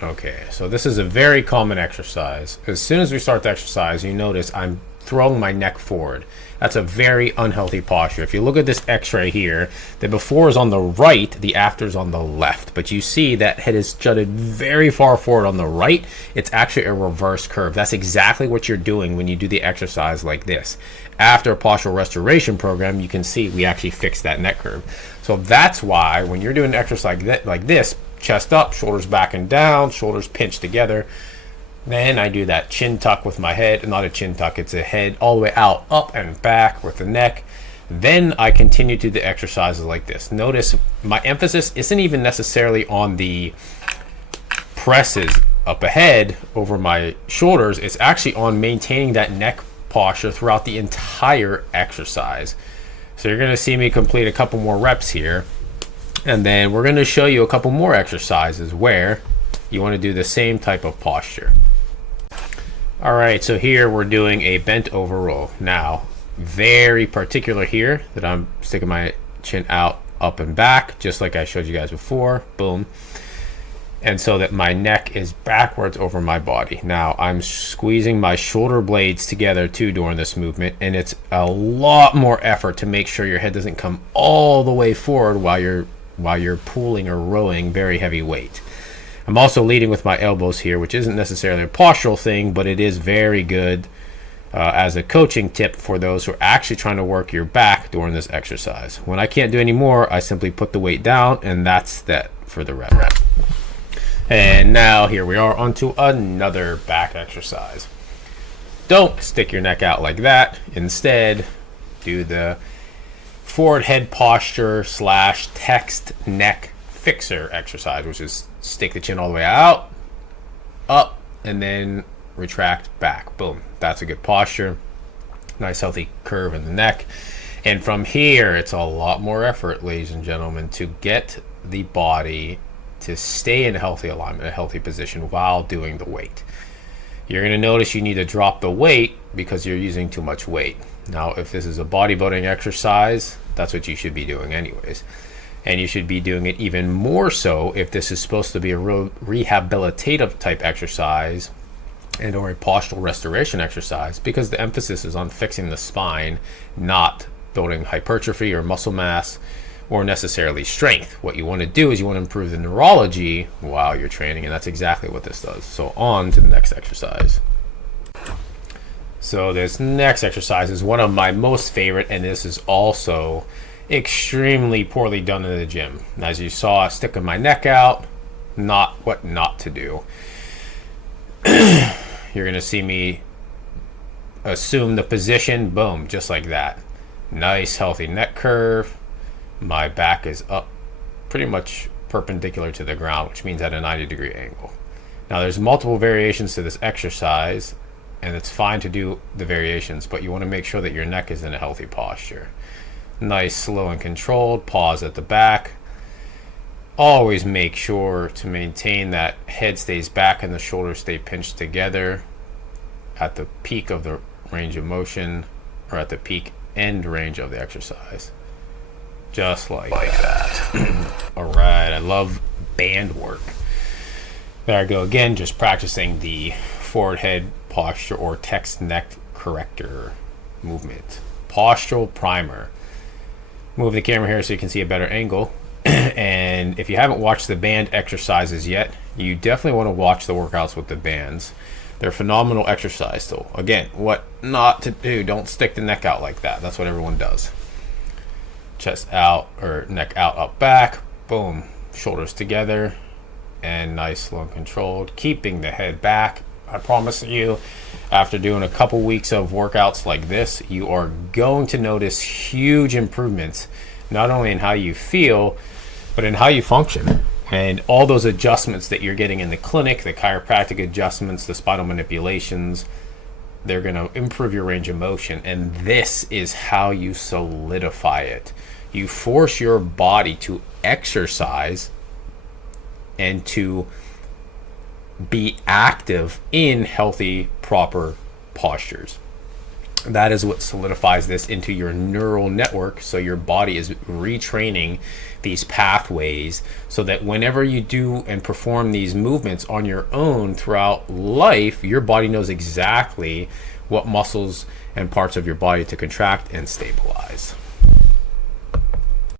Okay, so this is a very common exercise. As soon as we start the exercise, you notice I'm throwing my neck forward. That's a very unhealthy posture. If you look at this x-ray here, the before is on the right, the after is on the left. But you see that head is jutted very far forward on the right. It's actually a reverse curve. That's exactly what you're doing when you do the exercise like this. After a postural restoration program, you can see we actually fixed that neck curve. So that's why when you're doing an exercise like this, chest up, shoulders back and down, shoulders pinched together, then I do that chin tuck with my head. Not a chin tuck, it's a head all the way out, up and back with the neck. Then I continue to do the exercises like this. Notice my emphasis isn't even necessarily on the presses up ahead over my shoulders. It's actually on maintaining that neck posture throughout the entire exercise. So you're going to see me complete a couple more reps here. And then we're going to show you a couple more exercises where you want to do the same type of posture. All right, so here we're doing a bent over roll. Now, very particular here that I'm sticking my chin out, up and back, just like I showed you guys before. Boom. And so that my neck is backwards over my body. Now, I'm squeezing my shoulder blades together too during this movement, and it's a lot more effort to make sure your head doesn't come all the way forward while you're pulling or rowing very heavy weight. I'm also leading with my elbows here, which isn't necessarily a postural thing, but it is very good as a coaching tip for those who are actually trying to work your back during this exercise. When I can't do any more, I simply put the weight down, and that's that for the rep. And now here we are onto another back exercise. Don't stick your neck out like that. Instead, do the forward head posture / text neck fixer exercise, which is stick the chin all the way out, up, and then retract back. Boom. That's a good posture. Nice healthy curve in the neck. And from here, it's a lot more effort, ladies and gentlemen, to get the body to stay in a healthy alignment, a healthy position while doing the weight. You're going to notice you need to drop the weight because you're using too much weight. Now, if this is a bodybuilding exercise, that's what you should be doing anyways. And you should be doing it even more so if this is supposed to be a rehabilitative type exercise and or a postural restoration exercise, because the emphasis is on fixing the spine, not building hypertrophy or muscle mass or necessarily strength. What you want to do is you want to improve the neurology while you're training, and that's exactly what this does. So on to the next exercise. So this next exercise is one of my most favorite, and this is also extremely poorly done in the gym. As you saw, sticking my neck out, not what not to do. You're going to see me assume the position, boom, just like that. Nice healthy neck curve. My back is up pretty much perpendicular to the ground, which means at a 90-degree angle. Now there's multiple variations to this exercise, and it's fine to do the variations, but you want to make sure that your neck is in a healthy posture. Nice, slow and controlled. Pause at the back. Always make sure to maintain that head stays back and the shoulders stay pinched together at the peak of the range of motion, or at the peak end range of the exercise. Just like that. All right, I love band work. There I go again, just practicing the forward head posture or text neck corrector movement. Postural primer. Move the camera here so you can see a better angle. And if you haven't watched the band exercises yet, you definitely want to watch the workouts with the bands. They're phenomenal exercise though. Again, what not to do, don't stick the neck out like that. That's what everyone does. Chest out or neck out, up, back, boom, shoulders together, and nice, slow and controlled, keeping the head back. I promise you, after doing a couple weeks of workouts like this, you are going to notice huge improvements, not only in how you feel, but in how you function. And all those adjustments that you're getting in the clinic, the chiropractic adjustments, the spinal manipulations, they're going to improve your range of motion. And this is how you solidify it. You force your body to exercise and to be active in healthy, proper postures. That is what solidifies this into your neural network. So your body is retraining these pathways so that whenever you do and perform these movements on your own throughout life, your body knows exactly what muscles and parts of your body to contract and stabilize.